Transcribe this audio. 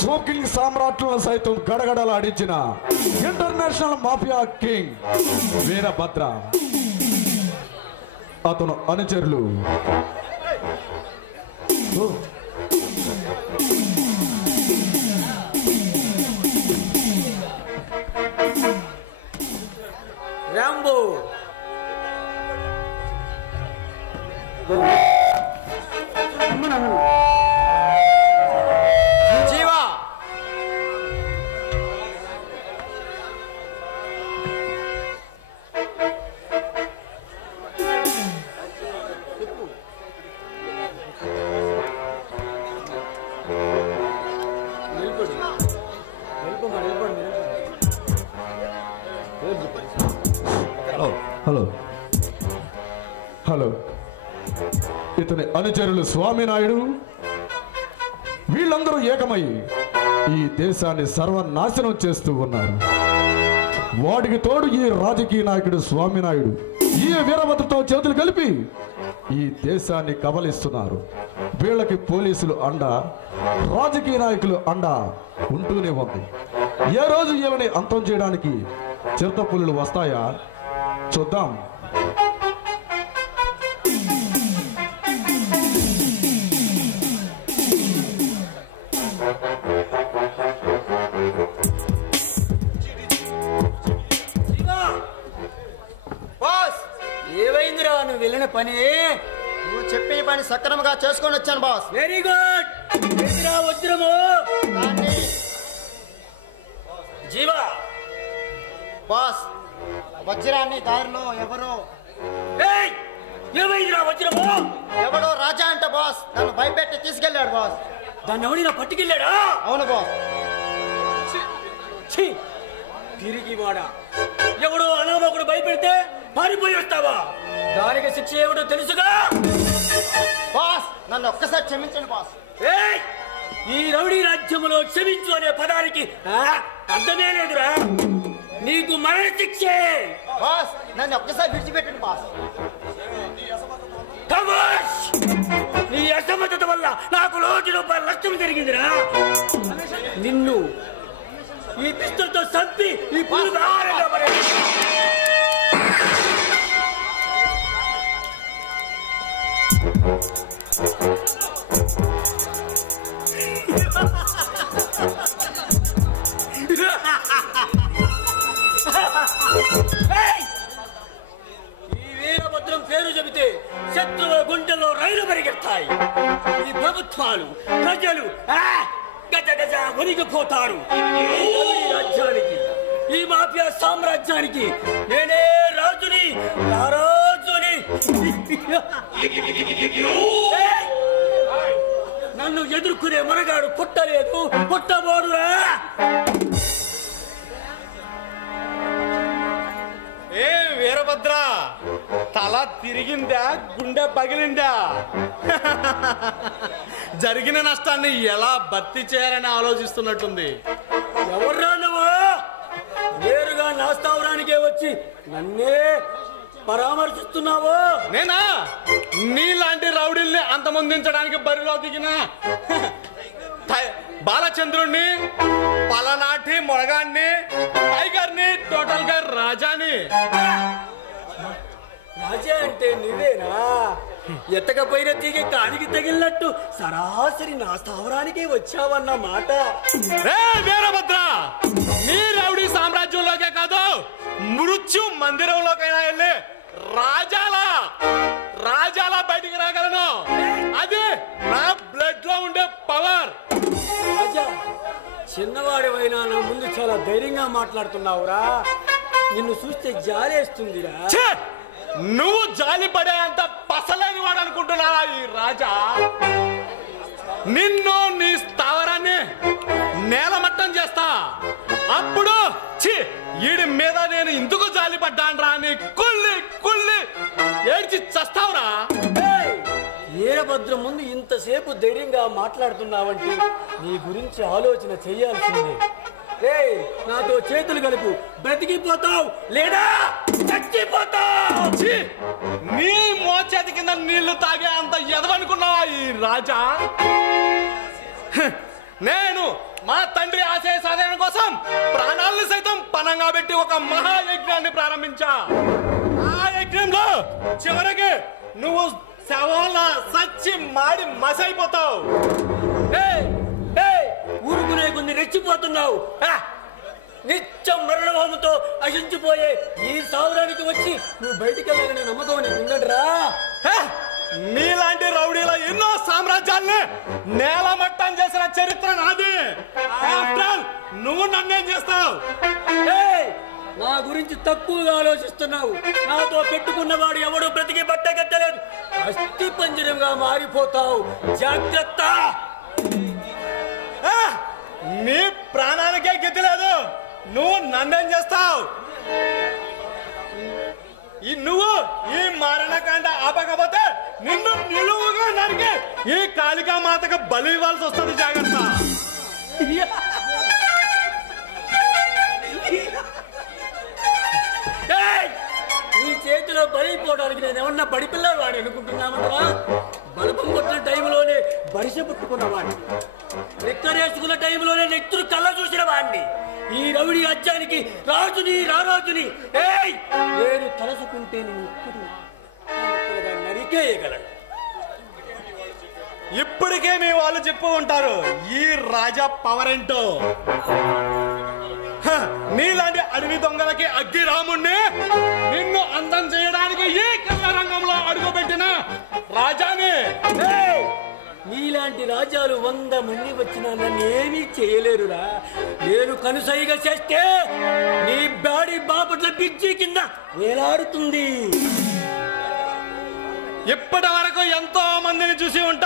Smoking సామ్రాట్లను సైతం గడగడలాడించిన international mafia king Veerabhadra, అతను అనుచరులు రాంబో, జీవా, హలో హలో ఇతని అనుచరులు స్వామినాయుడు, వీళ్ళందరూ ఏకమై ఈ దేశాన్ని సర్వనాశనం చేస్తూ ఉన్నారు. వాడికి తోడు ఈ రాజకీయ నాయకుడు స్వామినాయుడు ఈ వీరభద్రతో చేతులు కలిపి ఈ దేశాన్ని కబలిస్తున్నారు. వీళ్ళకి పోలీసులు అండ, రాజకీయ నాయకులు అండ ఉంటూనే ఉంది. ఏ రోజు వీళ్ళని అంతం చేయడానికి చిరుతపులులు వస్తాయా చూద్దాం. ఏమైందిరా నువ్వు వెళ్ళిన పని? నువ్వు చెప్పే పని సక్రమంగా చేసుకొని వచ్చాను బాస్. Very good. వజ్రము జీవా బాస్, వజ్రాన్ని దారిలో ఎవరో ఏమైందిరా వజ్రము? ఎవడో రాజా అంట బాస్, నన్ను భయపెట్టి తీసుకెళ్ళాడు బాస్. దాన్ని ఎవడినా పట్టుకెళ్ళాడా? అవును బాస్. తిరిగి వాడా ఎవడో అనామకుడు భయపెడితే పారిపోయి వస్తావా? దానికి శిక్ష ఏమిటో తెలుసుగా బాస్. నన్ను ఒక్కసారి క్షమించండి బాస్. ఈ రౌడీ రాజ్యంలో క్షమించు అనే పదానికి అర్థమే లేదురా. నీకు మరణ శిక్షే బాస్. నన్ను ఒక్కసారి విడిచిపెట్టండి బాస్. నీ అసమర్థత వల్ల నాకు ₹1,00,000 నష్టం జరిగిందిరా. నిన్ను ఈ పిస్తల్తో చంపి ఈ పూలు ఈ వీరభద్రం పేరు చెబితే శత్రువుల గుండెల్లో రైలు పరిగెత్తాయి. ఈ ప్రభుత్వాలు, ప్రజలు గజ గజ వణిగిపోతారు. రాజ్యానికి, ఈ మాఫియా సామ్రాజ్యానికి నేనే రాజుని, రాజుని. నన్ను ఎదుర్కొనే మనగాడు పుట్టలేదు, పుట్టబోడురా. ఏ వీరభద్ర, తల తిరిగిందా, గుండె పగిలిందా? జరిగిన నష్టాన్ని ఎలా భర్తీ చేయాలని ఆలోచిస్తున్నట్టుంది. ఎవర్రా నువ్వు? నేరుగా నా స్థావరానికే వచ్చి నన్నే పరామర్శిస్తున్నావు? నేనా? నీలాంటి రౌడీల్ని అంతమొందించడానికి బరిలో దిగిన బాలచంద్రుణ్ణి, పలనాటి మొరగాన్ని, టైగర్ని, టోటల్ గా రాజాని. రాజా అంటే నువ్వేనా? ఎత్తకపోయిన తీగ కాడికి తగిలినట్టు సరాసరి నా స్థావరానికి వచ్చావన్న మాట. వీరభద్ర, నీ రౌడీ సామ్రాజ్యంలోకే కాదు, మృత్యు మందిరంలోకైనా వెళ్ళి రాజాలా బయటికి రాగలను. అది నా బ్లడ్ లో ఉండే పవర్. రాజా, చిన్నవాడివైనా నా ముందు చాలా ధైర్యంగా మాట్లాడుతున్నావురా. నిన్ను చూస్తే జాలేస్తుందిరా. నువ్వు జాలి పడేంత పసలేని వాడు అనుకుంటున్నావా ఈ రాజా? నిన్ను, నీ స్థావరాన్ని నేలమట్టం చేస్తా. అప్పుడు ఈడి మీద నేను ఇందుకు జాలి పడ్డాన్రా అని కుళ్ళి కుళ్ళి ఏడ్చి చస్తావురా. వీరభద్రం ముందు ఇంతసేపు ధైర్యంగా మాట్లాడుతున్నావంటే నీ గురించి ఆలోచన చెయ్యాల్సిందే. నాతో చేతులు కలుపు, బ్రతికిపోతావు లేదా చచ్చిపోతావు. నీ మోచేతి కింద నీళ్లు తాగే అంత ఎదవనుకున్నావా ఈ రాజా? నేను మా తండ్రి ఆశయ సాధన కోసం ప్రాణాలను సైతం పణంగా పెట్టి ఒక మహాయజ్ఞాన్ని ప్రారంభించా. ఆ యజ్ఞంలో చివరికి నువ్వు శవాల సచ్చి మాడి మసైపోతావు. ఊరుకునే కొన్ని రెచ్చిపోతున్నావు. నిత్యం మరణభావంతో అశించిపోయే ఈ సావరానికి వచ్చి నువ్వు బయటికి వెళ్ళాలని నమ్మకం నీకు ఉందంటరా? నీలాంటి రౌడీల ఎన్నో సామ్రాజ్యాల్ని నేలమట్టం చేసిన చరిత్ర నాది. నువ్వు నన్నేం చేస్తావు? నా గురించి తక్కువగా ఆలోచిస్తున్నావు. నాతో పెట్టుకున్నవాడు ఎవడు బ్రతికి బట్టగట్టలేదు. అస్థి పంజరంగా మారిపోతావు. జాగ్రత్త. నీ ప్రాణానికే గతి లేదు. నువ్వు నన్నేం చేస్తావు? నువ్వు ఈ మరణకాండ ఆపకపోతే నిన్ను నిలువుగా నరికి ఈ కాళికా మాతకు బలి ఇవ్వాల్సి వస్తుంది. జాగ్రత్త. నీ చేతిలో బలిపోవడానికి నేను ఏమన్నా బడిపిల్లాడు వాడు అనుకుంటున్నామంటరా? బలపం కొట్టిన టైంలోనే బడిసె పుట్టుకున్న వాడిని, రెక్కరేసుకున్న టైంలోనే నెత్తురు కళ్ళ చూసిన వాడిని, ఈ రౌడీ అజ్జానికి రాజుని రారాజుని నేను తలసుకుంటే నరికేయగలను. ఇప్పటికే మీ వాళ్ళు చెప్పు ఉంటారు ఈ రాజా పవర్ ఏంటో. నీలాంటి అడవి దొంగలకి అగ్గి రాముణ్ణి నిన్ను అందం చేయడానికి ఈ కళ్ళ రంగంలో అడుగుపెట్టిన రాజాని. నీలాంటి రాజాలు 100 మంది వచ్చినా నన్ను ఏమీ చేయలేరురా. నేను కనుసైగా చేస్తే నీ బాడీ బాపట్ల పిచ్చి కింద వేలాడుతుంది. ఇప్పటి వరకు ఎంతో మందిని చూసి ఉంటా.